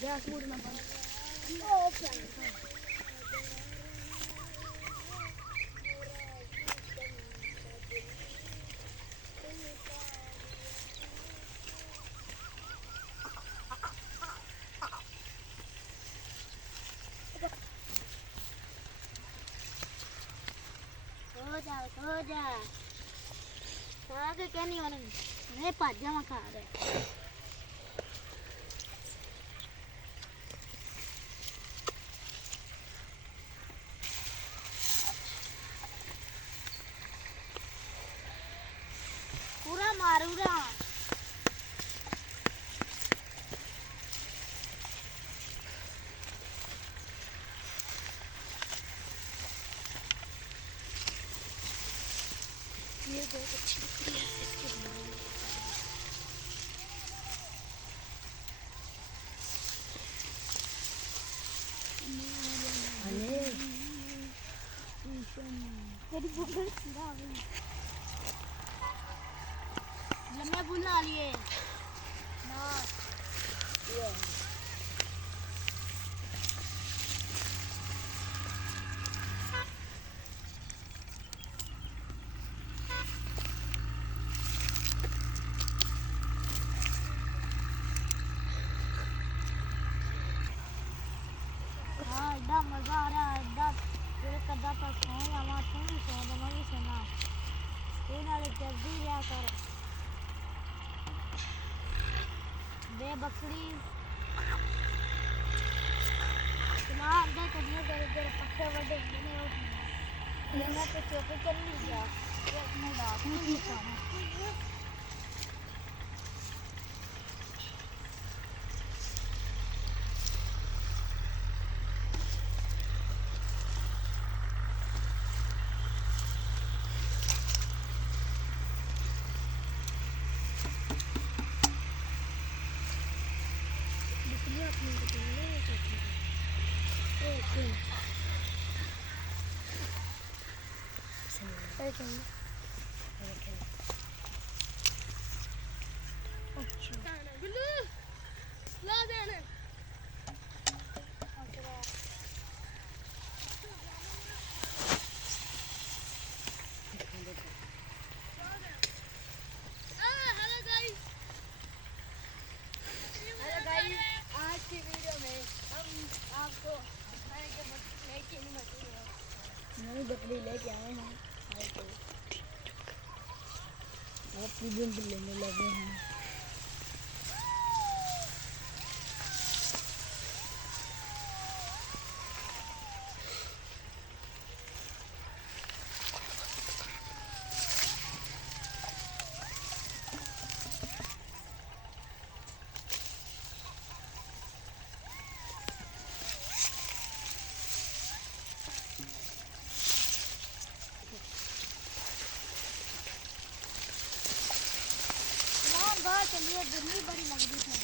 gas mood में बंद हो जा आगे क्या नहीं होने मैं पाजामा खा रहे पूरा मारूंगा ये बहुत अच्छी लकड़ी है इसके बुला लिए हाँ मजा आ रहा है कदा पर सोना जल्दी लिया कर बे बकरी पक्के बड़े तो चौके कर लीजिए नई बकरी लेके आए हैं आप लेने लगे हैं चलिए गर्मी बड़ी लग रही है